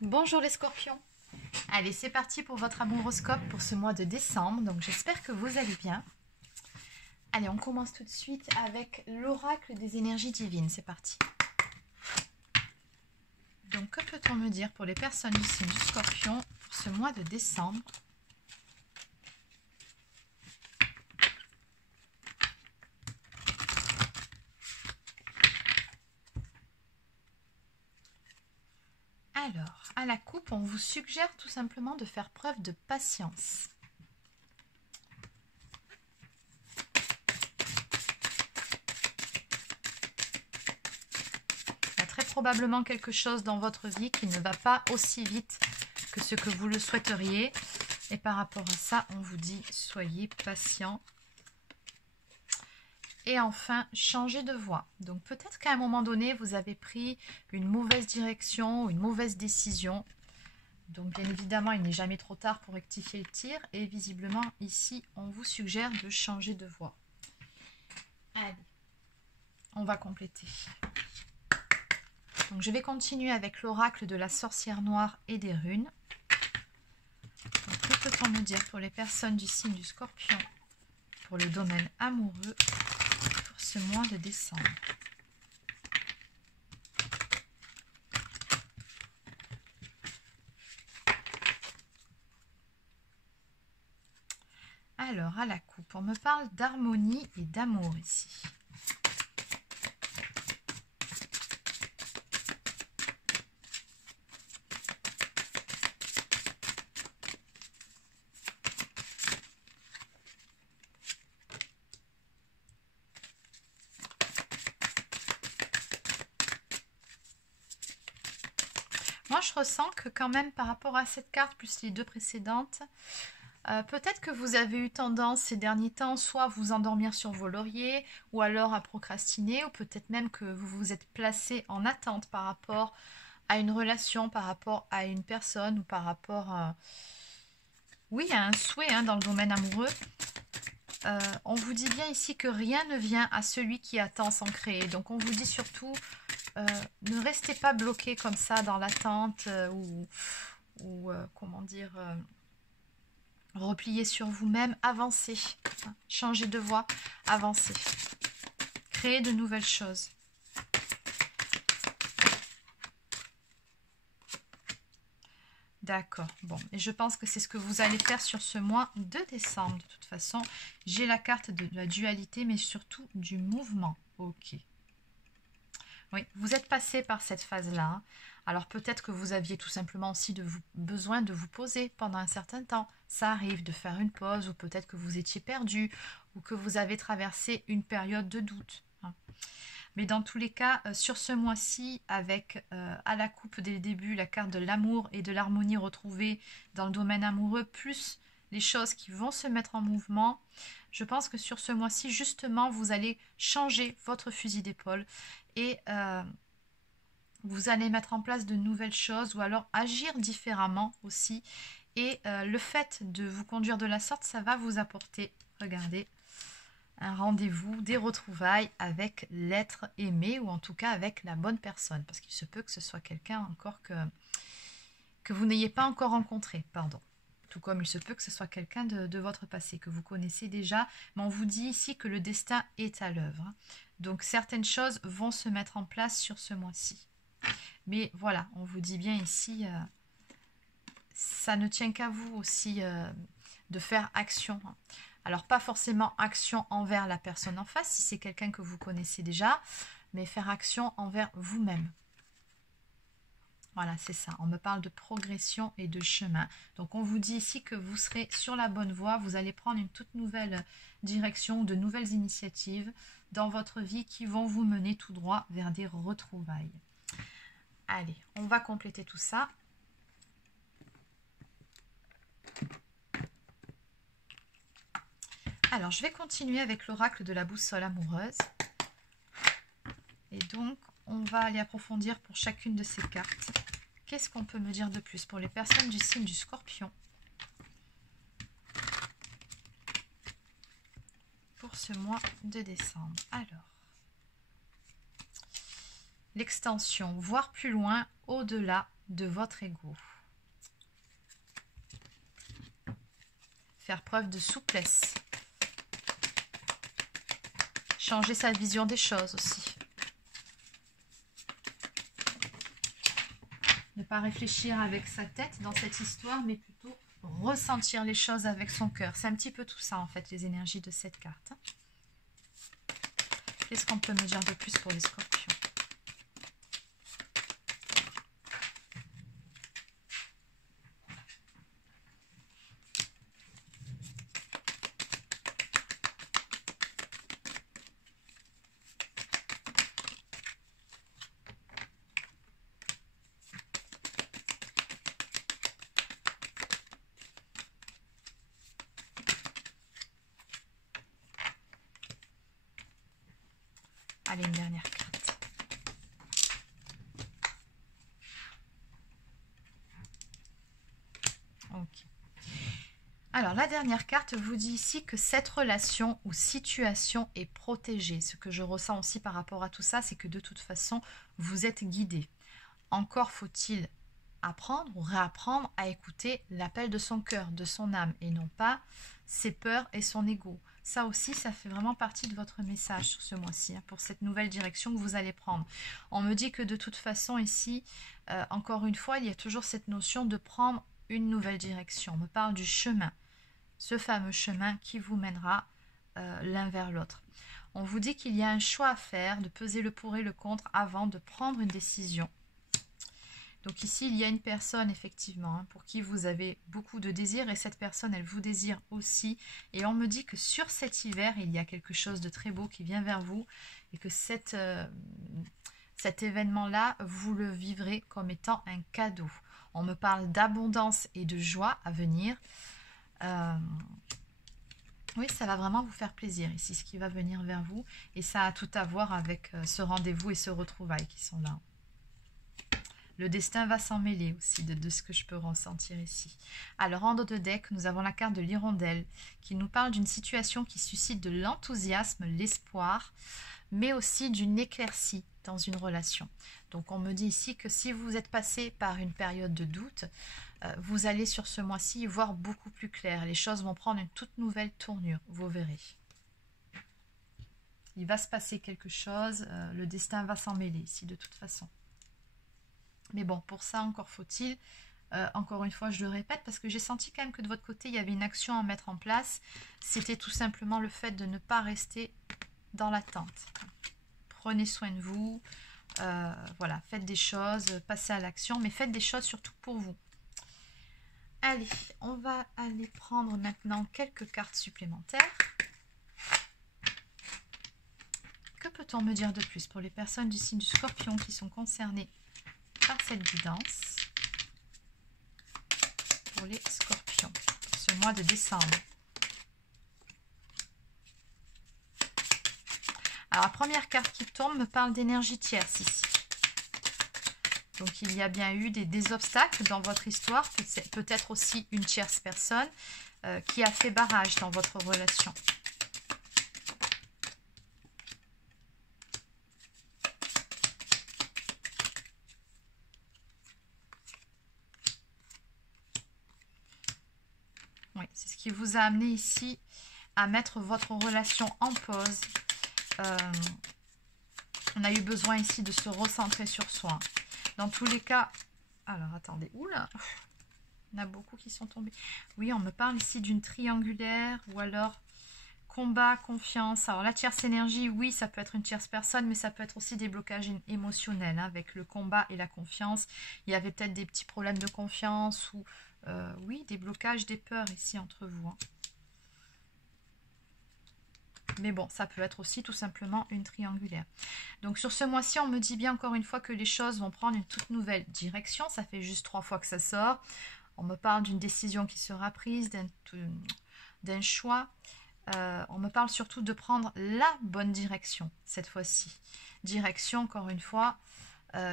Bonjour les scorpions. Allez, c'est parti pour votre amouroscope pour ce mois de décembre. Donc j'espère que vous allez bien. Allez, on commence tout de suite avec l'oracle des énergies divines. C'est parti. Donc que peut-on me dire pour les personnes du signe du scorpion pour ce mois de décembre? Alors, à la coupe, on vous suggère tout simplement de faire preuve de patience. Il y a très probablement quelque chose dans votre vie qui ne va pas aussi vite que ce que vous le souhaiteriez. Et par rapport à ça, on vous dit soyez patient. Et enfin, changer de voie. Donc peut-être qu'à un moment donné, vous avez pris une mauvaise direction, une mauvaise décision. Donc bien évidemment, il n'est jamais trop tard pour rectifier le tir. Et visiblement, ici, on vous suggère de changer de voie. Allez, on va compléter. Donc je vais continuer avec l'oracle de la sorcière noire et des runes. Donc, que peut-on me dire pour les personnes du signe du scorpion pour le domaine amoureux pour ce mois de décembre? Alors, à la coupe, on me parle d'harmonie et d'amour ici. Moi, je ressens que quand même, par rapport à cette carte, plus les deux précédentes, peut-être que vous avez eu tendance ces derniers temps soit à vous endormir sur vos lauriers ou alors à procrastiner, ou peut-être même que vous vous êtes placé en attente par rapport à une relation, par rapport à une personne ou par rapport à, oui, à un souhait dans le domaine amoureux. On vous dit bien ici que rien ne vient à celui qui attend sans créer. Donc on vous dit surtout, ne restez pas bloqué comme ça dans l'attente ou comment dire... repliez sur vous-même, avancez, changez de voie, avancez, créez de nouvelles choses. D'accord, bon, et je pense que c'est ce que vous allez faire sur ce mois de décembre. De toute façon, j'ai la carte de la dualité, mais surtout du mouvement. Ok. Oui, vous êtes passé par cette phase-là. Alors peut-être que vous aviez tout simplement aussi besoin de vous poser pendant un certain temps. Ça arrive de faire une pause, ou peut-être que vous étiez perdu, ou que vous avez traversé une période de doute. Mais dans tous les cas, sur ce mois-ci, avec à la coupe dès le début la carte de l'amour et de l'harmonie retrouvée dans le domaine amoureux, plus les choses qui vont se mettre en mouvement, je pense que sur ce mois-ci, justement, vous allez changer votre fusil d'épaule et vous allez mettre en place de nouvelles choses ou alors agir différemment aussi. Et le fait de vous conduire de la sorte, ça va vous apporter, regardez, un rendez-vous, des retrouvailles avec l'être aimé ou en tout cas avec la bonne personne. Parce qu'il se peut que ce soit quelqu'un encore que vous n'ayez pas encore rencontré, pardon. Tout comme il se peut que ce soit quelqu'un de votre passé, que vous connaissez déjà. Mais on vous dit ici que le destin est à l'œuvre. Donc certaines choses vont se mettre en place sur ce mois-ci. Mais voilà, on vous dit bien ici, ça ne tient qu'à vous aussi de faire action. Alors pas forcément action envers la personne en face, si c'est quelqu'un que vous connaissez déjà, mais faire action envers vous-même. Voilà, c'est ça. On me parle de progression et de chemin. Donc, on vous dit ici que vous serez sur la bonne voie. Vous allez prendre une toute nouvelle direction, de nouvelles initiatives dans votre vie qui vont vous mener tout droit vers des retrouvailles. Allez, on va compléter tout ça. Alors, je vais continuer avec l'oracle de la boussole amoureuse. Et donc, on va aller approfondir pour chacune de ces cartes. Qu'est-ce qu'on peut me dire de plus pour les personnes du signe du scorpion pour ce mois de décembre? Alors, l'extension, voir plus loin, au-delà de votre ego. Faire preuve de souplesse. Changer sa vision des choses aussi. Ne pas réfléchir avec sa tête dans cette histoire, mais plutôt ressentir les choses avec son cœur. C'est un petit peu tout ça, en fait, les énergies de cette carte. Qu'est-ce qu'on peut me dire de plus pour les scorpions? Allez, une dernière carte. Ok. Alors, la dernière carte vous dit ici que cette relation ou situation est protégée. Ce que je ressens aussi par rapport à tout ça, c'est que de toute façon, vous êtes guidé. Encore faut-il apprendre ou réapprendre à écouter l'appel de son cœur, de son âme, et non pas ses peurs et son ego. Ça aussi, ça fait vraiment partie de votre message sur ce mois-ci, hein, pour cette nouvelle direction que vous allez prendre. On me dit que de toute façon ici, encore une fois, il y a toujours cette notion de prendre une nouvelle direction. On me parle du chemin, ce fameux chemin qui vous mènera l'un vers l'autre. On vous dit qu'il y a un choix à faire, de peser le pour et le contre avant de prendre une décision. Donc ici, il y a une personne, effectivement, hein, pour qui vous avez beaucoup de désirs. Et cette personne, elle vous désire aussi. Et on me dit que sur cet hiver, il y a quelque chose de très beau qui vient vers vous. Et que cet événement-là, vous le vivrez comme étant un cadeau. On me parle d'abondance et de joie à venir. Oui, ça va vraiment vous faire plaisir ici, ce qui va venir vers vous. Et ça a tout à voir avec ce rendez-vous et ce retrouvailles qui sont là. Le destin va s'en mêler aussi de ce que je peux ressentir ici. Alors, en dos de deck, nous avons la carte de l'hirondelle qui nous parle d'une situation qui suscite de l'enthousiasme, l'espoir, mais aussi d'une éclaircie dans une relation. Donc, on me dit ici que si vous êtes passé par une période de doute, vous allez sur ce mois-ci y voir beaucoup plus clair. Les choses vont prendre une toute nouvelle tournure, vous verrez. Il va se passer quelque chose, le destin va s'en mêler ici de toute façon. Mais bon, pour ça, encore faut-il, encore une fois, je le répète, parce que j'ai senti quand même que de votre côté, il y avait une action à mettre en place. C'était tout simplement le fait de ne pas rester dans l'attente. Prenez soin de vous, voilà, faites des choses, passez à l'action, mais faites des choses surtout pour vous. Allez, on va aller prendre maintenant quelques cartes supplémentaires. Que peut-on me dire de plus pour les personnes du signe du Scorpion qui sont concernées par cette guidance pour les scorpions pour ce mois de décembre? Alors la première carte qui tombe me parle d'énergie tierce ici. Donc il y a bien eu des obstacles dans votre histoire, peut-être aussi une tierce personne qui a fait barrage dans votre relation. Oui, c'est ce qui vous a amené ici à mettre votre relation en pause. On a eu besoin ici de se recentrer sur soi. Dans tous les cas, alors attendez, oula, il y en a beaucoup qui sont tombés. Oui, on me parle ici d'une triangulaire ou alors combat, confiance. Alors la tierce énergie, oui, ça peut être une tierce personne, mais ça peut être aussi des blocages émotionnels, hein, avec le combat et la confiance. Il y avait peut-être des petits problèmes de confiance ou oui, des blocages, des peurs ici entre vous. Hein. Mais bon, ça peut être aussi tout simplement une triangulaire. Donc sur ce mois-ci, on me dit bien encore une fois que les choses vont prendre une toute nouvelle direction. Ça fait juste 3 fois que ça sort. On me parle d'une décision qui sera prise, d'un choix. On me parle surtout de prendre la bonne direction cette fois-ci. Direction, encore une fois,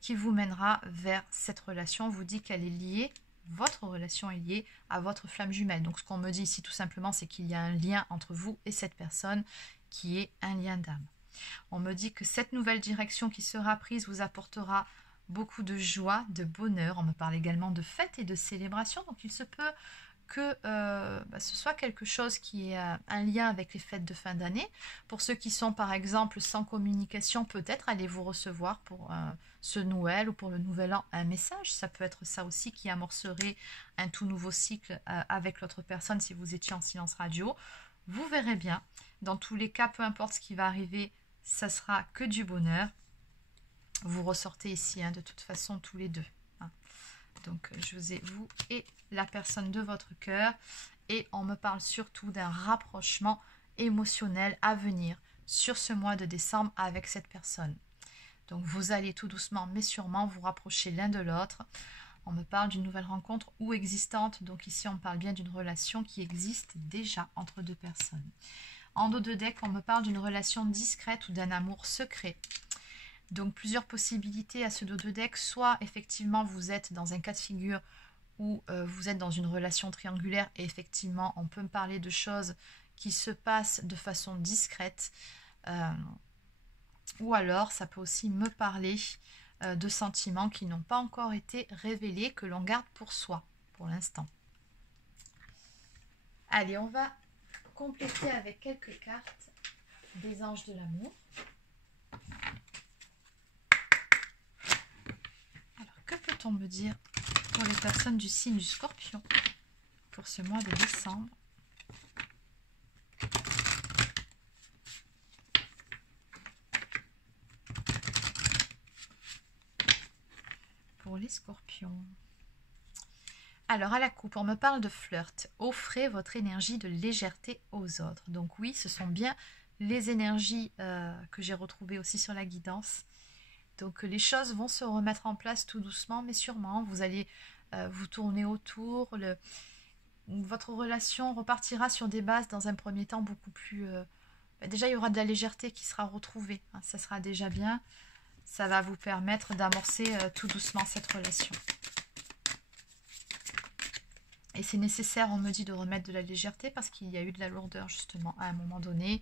qui vous mènera vers cette relation. On vous dit qu'elle est liée. Votre relation est liée à votre flamme jumelle. Donc ce qu'on me dit ici tout simplement, c'est qu'il y a un lien entre vous et cette personne qui est un lien d'âme. On me dit que cette nouvelle direction qui sera prise vous apportera beaucoup de joie, de bonheur. On me parle également de fêtes et de célébrations. Donc il se peut que ce soit quelque chose qui ait un lien avec les fêtes de fin d'année. Pour ceux qui sont par exemple sans communication, peut-être allez-vous recevoir pour ce Noël ou pour le Nouvel An un message. Ça peut être ça aussi qui amorcerait un tout nouveau cycle avec l'autre personne si vous étiez en silence radio. Vous verrez bien. Dans tous les cas, peu importe ce qui va arriver, ça sera que du bonheur. Vous ressortez ici de toute façon tous les deux. Donc, je vous ai, vous et la personne de votre cœur. Et on me parle surtout d'un rapprochement émotionnel à venir sur ce mois de décembre avec cette personne. Donc, vous allez tout doucement, mais sûrement, vous rapprocher l'un de l'autre. On me parle d'une nouvelle rencontre ou existante. Donc, ici, on parle bien d'une relation qui existe déjà entre deux personnes. En dos de deck, on me parle d'une relation discrète ou d'un amour secret. Donc plusieurs possibilités à ce dos de deck, soit effectivement vous êtes dans un cas de figure où vous êtes dans une relation triangulaire et effectivement on peut me parler de choses qui se passent de façon discrète, ou alors ça peut aussi me parler de sentiments qui n'ont pas encore été révélés, que l'on garde pour soi pour l'instant. Allez, on va compléter avec quelques cartes des anges de l'amour. Que peut-on me dire pour les personnes du signe du Scorpion pour ce mois de décembre? Pour les Scorpions. Alors, à la coupe, on me parle de flirt. Offrez votre énergie de légèreté aux autres. Donc oui, ce sont bien les énergies que j'ai retrouvées aussi sur la guidance. Donc les choses vont se remettre en place tout doucement, mais sûrement. Vous allez vous tourner autour. Votre relation repartira sur des bases dans un premier temps beaucoup plus... déjà, il y aura de la légèreté qui sera retrouvée. Ça sera déjà bien. Ça va vous permettre d'amorcer tout doucement cette relation. Et c'est nécessaire, on me dit, de remettre de la légèreté parce qu'il y a eu de la lourdeur justement à un moment donné.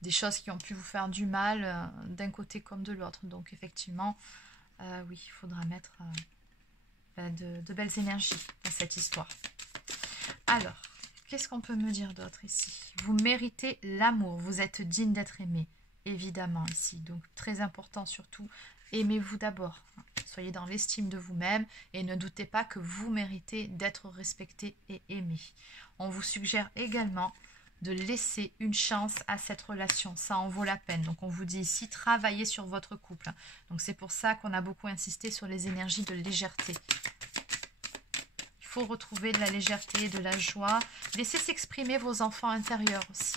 Des choses qui ont pu vous faire du mal d'un côté comme de l'autre. Donc effectivement, oui, il faudra mettre de belles énergies dans cette histoire. Alors, qu'est-ce qu'on peut me dire d'autre ici? Vous méritez l'amour, vous êtes digne d'être aimé, évidemment ici. Donc très important surtout, aimez-vous d'abord. Soyez dans l'estime de vous-même et ne doutez pas que vous méritez d'être respecté et aimé. On vous suggère également de laisser une chance à cette relation, ça en vaut la peine. Donc on vous dit ici, travaillez sur votre couple. Donc c'est pour ça qu'on a beaucoup insisté sur les énergies de légèreté. Il faut retrouver de la légèreté, de la joie. Laissez s'exprimer vos enfants intérieurs aussi.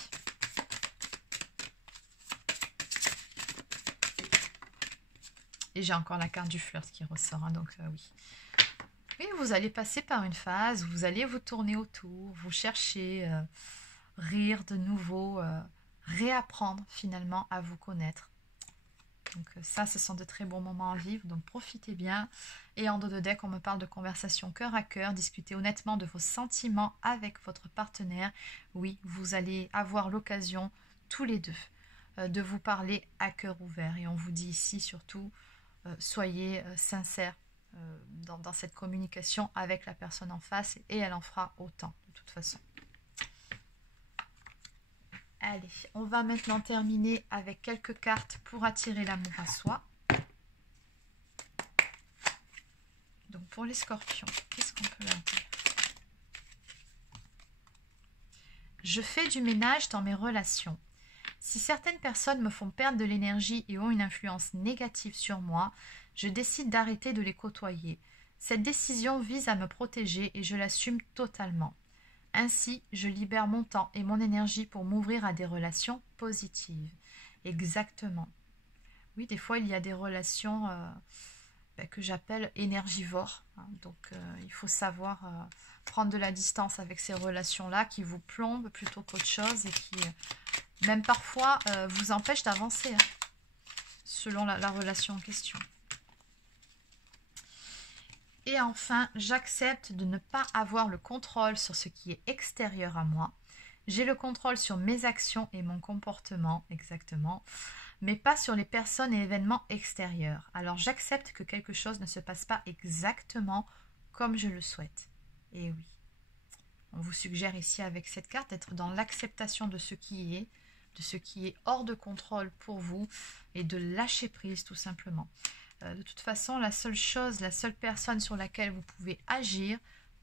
Et j'ai encore la carte du flirt qui ressort, donc oui. Et vous allez passer par une phase où vous allez vous tourner autour, vous chercher... rire de nouveau, réapprendre finalement à vous connaître. Donc ça, ce sont de très bons moments à vivre, donc profitez bien. Et en dos de deck, on me parle de conversation cœur à cœur, discutez honnêtement de vos sentiments avec votre partenaire. Oui, vous allez avoir l'occasion, tous les deux, de vous parler à cœur ouvert. Et on vous dit ici surtout, soyez sincères dans cette communication avec la personne en face et elle en fera autant de toute façon. Allez, on va maintenant terminer avec quelques cartes pour attirer l'amour à soi. Donc pour les scorpions, qu'est-ce qu'on peut leur dire? Je fais du ménage dans mes relations. Si certaines personnes me font perdre de l'énergie et ont une influence négative sur moi, je décide d'arrêter de les côtoyer. Cette décision vise à me protéger et je l'assume totalement. Ainsi, je libère mon temps et mon énergie pour m'ouvrir à des relations positives. Exactement. Oui, des fois, il y a des relations que j'appelle énergivores. Donc, il faut savoir prendre de la distance avec ces relations-là qui vous plombent plutôt qu'autre chose et qui, même parfois, vous empêchent d'avancer selon la relation en question. Et enfin, j'accepte de ne pas avoir le contrôle sur ce qui est extérieur à moi. J'ai le contrôle sur mes actions et mon comportement, exactement, mais pas sur les personnes et événements extérieurs. Alors j'accepte que quelque chose ne se passe pas exactement comme je le souhaite. Et oui, on vous suggère ici avec cette carte d'être dans l'acceptation de ce qui est hors de contrôle pour vous et de lâcher prise tout simplement. De toute façon, la seule personne sur laquelle vous pouvez agir,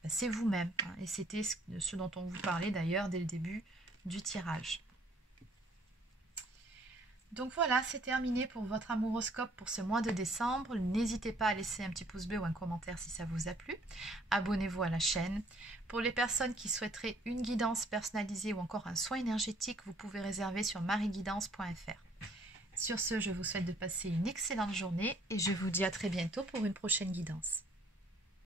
c'est vous-même. Et c'était ce dont on vous parlait d'ailleurs dès le début du tirage. Donc voilà, c'est terminé pour votre amouroscope pour ce mois de décembre. N'hésitez pas à laisser un petit pouce bleu ou un commentaire si ça vous a plu. Abonnez-vous à la chaîne. Pour les personnes qui souhaiteraient une guidance personnalisée ou encore un soin énergétique, vous pouvez réserver sur mariguidance.fr. Sur ce, je vous souhaite de passer une excellente journée et je vous dis à très bientôt pour une prochaine guidance.